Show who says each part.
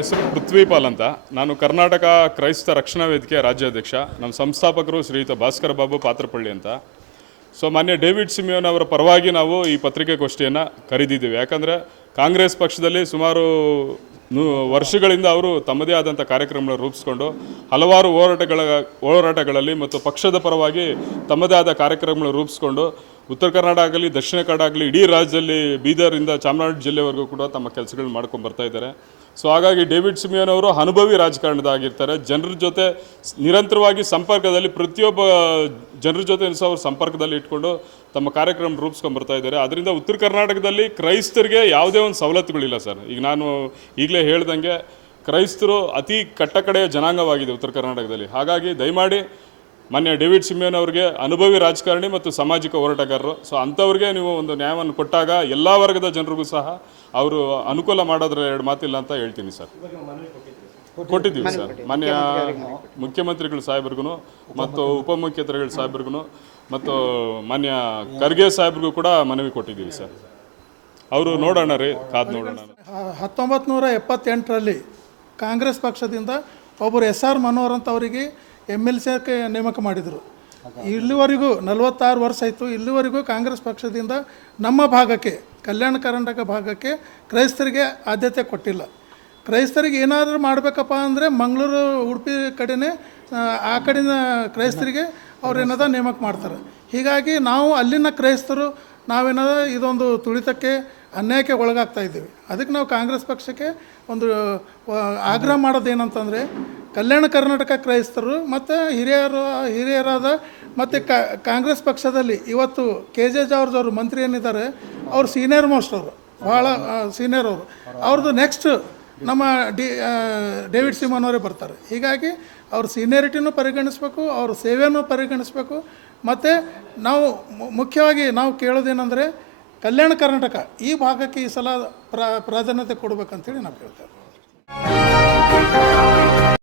Speaker 1: ಹೆಸರು ಪೃಥ್ವಿಪಾಲ್ ಅಂತ. ನಾನು ಕರ್ನಾಟಕ ಕ್ರೈಸ್ತ ರಕ್ಷಣಾ ವೇದಿಕೆಯ ರಾಜ್ಯಾಧ್ಯಕ್ಷ. ನಮ್ಮ ಸಂಸ್ಥಾಪಕರು ಶ್ರೀಯುತ ಭಾಸ್ಕರ ಬಾಬು ಪಾತ್ರಪಳ್ಳಿ ಅಂತ. ಸೊ ಮಾನ್ಯ ಡೇವಿಡ್ ಸಿಮಿಯೋನ್ ಅವರ ಪರವಾಗಿ ನಾವು ಈ ಪತ್ರಿಕಾಗೋಷ್ಠಿಯನ್ನು ಕರೆದಿದ್ದೀವಿ. ಯಾಕಂದರೆ ಕಾಂಗ್ರೆಸ್ ಪಕ್ಷದಲ್ಲಿ ಸುಮಾರು ವರ್ಷಗಳಿಂದ ಅವರು ತಮ್ಮದೇ ಆದಂಥ ಕಾರ್ಯಕ್ರಮಗಳನ್ನು ರೂಪಿಸ್ಕೊಂಡು ಹಲವಾರು ಹೋರಾಟಗಳ, ಹೋರಾಟಗಳಲ್ಲಿ ಮತ್ತು ಪಕ್ಷದ ಪರವಾಗಿ ತಮ್ಮದೇ ಆದ ಕಾರ್ಯಕ್ರಮಗಳನ್ನು ರೂಪಿಸ್ಕೊಂಡು ಉತ್ತರ ಕರ್ನಾಟಕ ಆಗಲಿ, ದಕ್ಷಿಣ ಕನ್ನಡ ಆಗಲಿ, ಇಡೀ ರಾಜ್ಯದಲ್ಲಿ ಬೀದರಿಂದ ಚಾಮರಾಜ ಜಿಲ್ಲೆವರೆಗೂ ಕೂಡ ತಮ್ಮ ಕೆಲಸಗಳನ್ನ ಮಾಡ್ಕೊಂಡು ಬರ್ತಾ ಇದ್ದಾರೆ. ಸೊ ಹಾಗಾಗಿ ಡೇವಿಡ್ ಸಿಮಿಯನ್ ಅವರು ಅನುಭವಿ ರಾಜಕಾರಣದಾಗಿರ್ತಾರೆ ಜನರ ಜೊತೆ ನಿರಂತರವಾಗಿ ಸಂಪರ್ಕದಲ್ಲಿ, ಪ್ರತಿಯೊಬ್ಬ ಜನರ ಜೊತೆ ಸಹ ಅವರು ಸಂಪರ್ಕದಲ್ಲಿ ಇಟ್ಕೊಂಡು ತಮ್ಮ ಕಾರ್ಯಕ್ರಮ ರೂಪಿಸ್ಕೊಂಡು ಬರ್ತಾ ಇದ್ದಾರೆ. ಅದರಿಂದ ಉತ್ತರ ಕರ್ನಾಟಕದಲ್ಲಿ ಕ್ರೈಸ್ತರಿಗೆ ಯಾವುದೇ ಒಂದು ಸವಲತ್ತುಗಳಿಲ್ಲ ಸರ್. ಈಗ ನಾನು ಈಗಲೇ ಹೇಳ್ದಂಗೆ, ಕ್ರೈಸ್ತರು ಅತಿ ಕಟ್ಟಕಡೆಯ ಜನಾಂಗವಾಗಿದೆ ಉತ್ತರ ಕರ್ನಾಟಕದಲ್ಲಿ. ಹಾಗಾಗಿ ದಯಮಾಡಿ ಮಾನ್ಯ ಡೇವಿಡ್ ಸಿಮಿಯೋನ್ ಅವರಿಗೆ ಅನುಭವಿ ರಾಜಕಾರಣಿ ಮತ್ತು ಸಾಮಾಜಿಕ ಹೋರಾಟಗಾರರು. ಸೊ ಅಂಥವ್ರಿಗೆ ನೀವು ಒಂದು ನ್ಯಾಯವನ್ನು ಕೊಟ್ಟಾಗ ಎಲ್ಲ ವರ್ಗದ ಜನರಿಗೂ ಸಹ ಅವರು ಅನುಕೂಲ ಮಾಡೋದ್ರ ಎರಡು ಮಾತಿಲ್ಲ ಅಂತ ಹೇಳ್ತೀನಿ ಸರ್. ಕೊಟ್ಟಿದ್ದೀವಿ ಸರ್. ಮಾನ್ಯ ಮುಖ್ಯಮಂತ್ರಿಗಳು ಸಾಹೇಬ್ರಿಗೂ ಮತ್ತು ಉಪಮುಖ್ಯಮಂತ್ರಿಗಳು ಸಾಹೇಬ್ರಿಗೂ ಮತ್ತು ಮಾನ್ಯ ಖರ್ಗೆ ಸಾಹೇಬ್ರಿಗೂ ಕೂಡ ಮನವಿ ಕೊಟ್ಟಿದ್ದೀವಿ ಸರ್. ಅವರು ನೋಡೋಣ ರೀ ಕಾದು ನೋಡೋಣ.
Speaker 2: ಹತ್ತೊಂಬತ್ತು ನೂರ ಎಪ್ಪತ್ತೆಂಟರಲ್ಲಿ ಕಾಂಗ್ರೆಸ್ ಪಕ್ಷದಿಂದ ಒಬ್ಬರು ಎಸ್ ಆರ್ ಮನೋಹರ್ ಅಂತ ಅವರಿಗೆ ಎಂ ಎಲ್ ಸಿ ನೇಮಕ ಮಾಡಿದರು. ಇಲ್ಲಿವರೆಗೂ ನಲವತ್ತಾರು ವರ್ಷ ಆಯಿತು. ಇಲ್ಲಿವರೆಗೂ ಕಾಂಗ್ರೆಸ್ ಪಕ್ಷದಿಂದ ನಮ್ಮ ಭಾಗಕ್ಕೆ ಕಲ್ಯಾಣ ಕರ್ನಾಟಕ ಭಾಗಕ್ಕೆ ಕ್ರೈಸ್ತರಿಗೆ ಆದ್ಯತೆ ಕೊಟ್ಟಿಲ್ಲ. ಕ್ರೈಸ್ತರಿಗೆ ಏನಾದರೂ ಮಾಡಬೇಕಪ್ಪ ಅಂದರೆ ಮಂಗಳೂರು ಉಡುಪಿ ಕಡೆನೇ ಆ, ಕಡೆಯ ಕ್ರೈಸ್ತರಿಗೆ ಅವ್ರೇನದ ನೇಮಕ ಮಾಡ್ತಾರೆ. ಹೀಗಾಗಿ ನಾವು ಅಲ್ಲಿನ ಕ್ರೈಸ್ತರು ನಾವೇನದ ಇದೊಂದು ತುಳಿತಕ್ಕೆ ಅನ್ಯಾಯಕ್ಕೆ ಒಳಗಾಗ್ತಾ ಇದ್ದೀವಿ. ಅದಕ್ಕೆ ನಾವು ಕಾಂಗ್ರೆಸ್ ಪಕ್ಷಕ್ಕೆ ಒಂದು ಆಗ್ರಹ ಮಾಡೋದು ಏನಂತಂದರೆ ಕಲ್ಯಾಣ ಕರ್ನಾಟಕ ಕ್ರೈಸ್ತರು ಮತ್ತು ಹಿರಿಯರು, ಹಿರಿಯರಾದ ಮತ್ತು ಕಾಂಗ್ರೆಸ್ ಪಕ್ಷದಲ್ಲಿ ಇವತ್ತು ಕೆ ಜೆ ಜಾರ್ಜ್ ಮಂತ್ರಿ ಏನಿದ್ದಾರೆ, ಅವರು ಸೀನಿಯರ್ ಮೋಸ್ಟ್ ಅವರು ಭಾಳ ಸೀನಿಯರ್ ಅವರು. ಅವ್ರದ್ದು ನೆಕ್ಸ್ಟ್ ನಮ್ಮ ಡಿ ಡೇವಿಡ್ ಸಿಮನ್ ಅವರೇ ಬರ್ತಾರೆ. ಹೀಗಾಗಿ ಅವ್ರ ಸೀನಿಯರಿಟಿನೂ ಪರಿಗಣಿಸ್ಬೇಕು, ಅವ್ರ ಸೇವೆಯನ್ನು ಪರಿಗಣಿಸ್ಬೇಕು. ಮತ್ತು ನಾವು ಮುಖ್ಯವಾಗಿ ನಾವು ಕೇಳೋದೇನೆಂದರೆ ಕಲ್ಯಾಣ ಕರ್ನಾಟಕ ಈ ಭಾಗಕ್ಕೆ ಈ ಸಲ ಪ್ರಾ, ಪ್ರಾಧಾನ್ಯತೆ ಕೊಡಬೇಕಂತೇಳಿ ನಾವು ಕೇಳ್ತೇವೆ